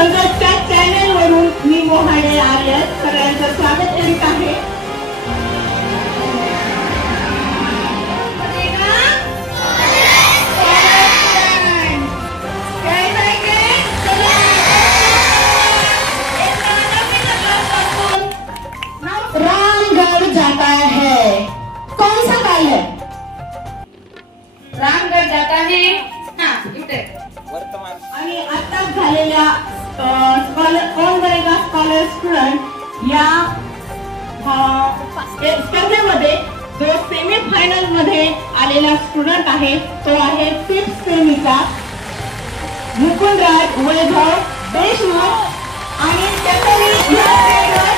संगतच्या channel वरून मी मोहाडे आर्य सगळ्यांचं स्वागत करीत आहे. रामगढ़ जाता है, कौन सा काल है? रामगढ़ जाता है वर्तमान. आणि आताच झालेल्या कोण बनेगा स्कॉलर स्टुडंट या स्पर्धेमध्ये जो सेमी फायनल मध्ये आलेला स्टुडंट आहे तो आहे 5th सेमीचा मुकुंदराज वैभव देशमुख. आणि त्याचा मी या स्टेजवर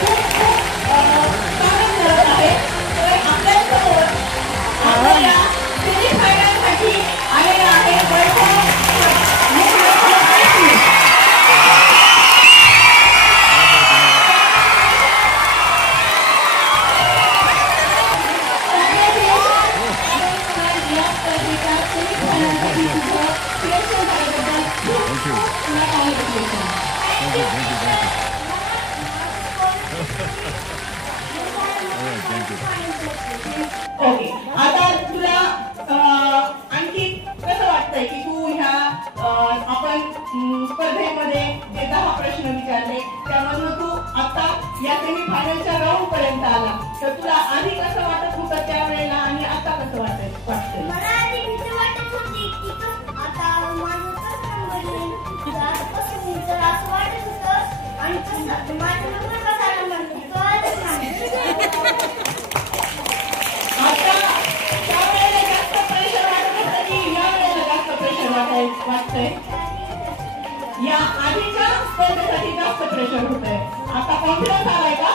खूप स्वागत करत आहे. तर आपल्यासमोर आपल्या सेमी फायनल साठी आलेला आहे वैभव. ओके, आता तुला आणखी कसं वाटतंय की तू ह्या आपण स्पर्धेमध्ये जे 10 प्रश्न विचारले त्यामधून तू आता या सेमी फायनलच्या राऊंड पर्यंत आला, तर तुला आधी कसं वाटत होतं त्यावेळेला आणि आता कसं वाटतंय? मला आधी भीती वाटत होती की आता माझं कसं नंबर येईल, कसं होईल, तर असं वाटत होतं. आणि कसं माझा नंबर कसा आला म्हणून कळतच नाही. आता त्यावेळेला जास्त प्रेशर वाटत होतं की यावेळेला जास्त प्रेशर वाटतंय? या आधीच्या स्पर्धेसाठी जास्त प्रेशर होतंय, आता कॉन्फिडन्स आलाय का?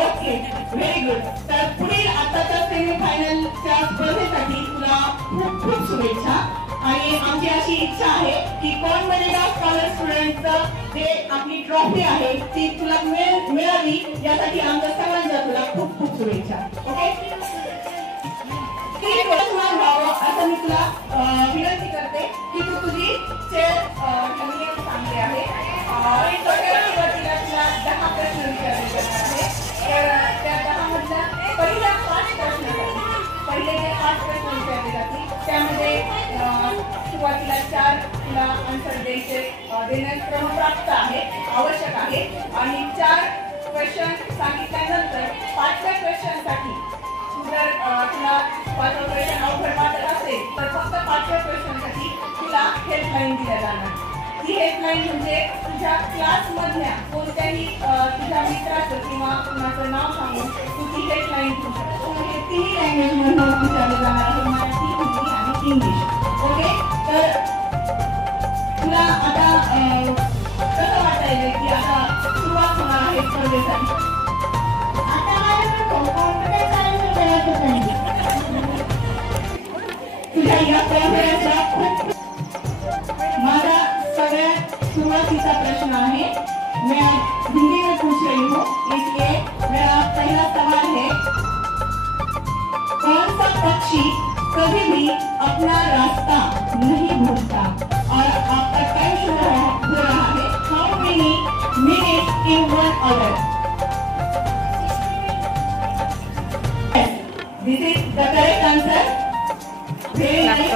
Okay, very good. तर पुढील आताच्या सेमी फायनलच्या स्पर्धेसाठी तुला खूप खूप शुभेच्छा. आणि आमची अशी इच्छा आहे की कोण बनेगा स्कॉलर स्टुडंटचं जे आपली ट्रॉफी आहे ती तुला मिळावी यासाठी आमच्या सर्वांच्या तुला खूप खूप शुभेच्छा. ओके, असं मी तुला विनंती करते की तू तुझी चेअर सांगते आहे. सुरुवातीला तुला 10 प्रश्न विचारले आहे. तर त्या 10 मधल्या पहिल्या 5 प्रश्नासाठी पहिले जे 5 प्रश्न विचारले जातील त्यामध्ये सुरुवातीला 4 तुला आन्सर देण्यास क्रमप्राप्त आहे, आवश्यक आहे. आणि 4 क्वेश्चन सांगितल्यानंतर 5व्या क्वेश्चनसाठी जर तुला 5वा क्वेश्चन अवघड वाटत असेल तर फक्त 5व्या क्वेश्चनसाठी तुला हेल्पलाईन दिल्या जाणार. ही हेल्पलाईन म्हणजे तुझ्या क्लासमधल्या कोणत्याही तुझ्या मित्राचं किंवा कुणाचं नाव सांगून तू ती हेल्पलाईन घेऊ शकतो. हे तिन्ही लँग्वेजमधून विचारलं जाणार आहे, मराठी, हिंदी आणि इंग्लिश. ओके, तर तुला आता कसं वाटायला की आता सुरुवात होणार आहे स्पर्धेसाठी? आता माझ्याकडे कॉन्फिडन्स आला. तुझ्या या कॉन्फिडन्सला खूप. माझा सगळ्यात सुरुवातीचा प्रश्न आहे, मैं हिंदी में पूछ रही हूँ, इसलिए मेरा पहला सवाल है कौन सा पक्षी कभी भी अपना रास्ता नहीं भूलता? और आपका टाइम शुरू हो रहा है. How many minutes in 1 hour? This is the correct answer. Very nice.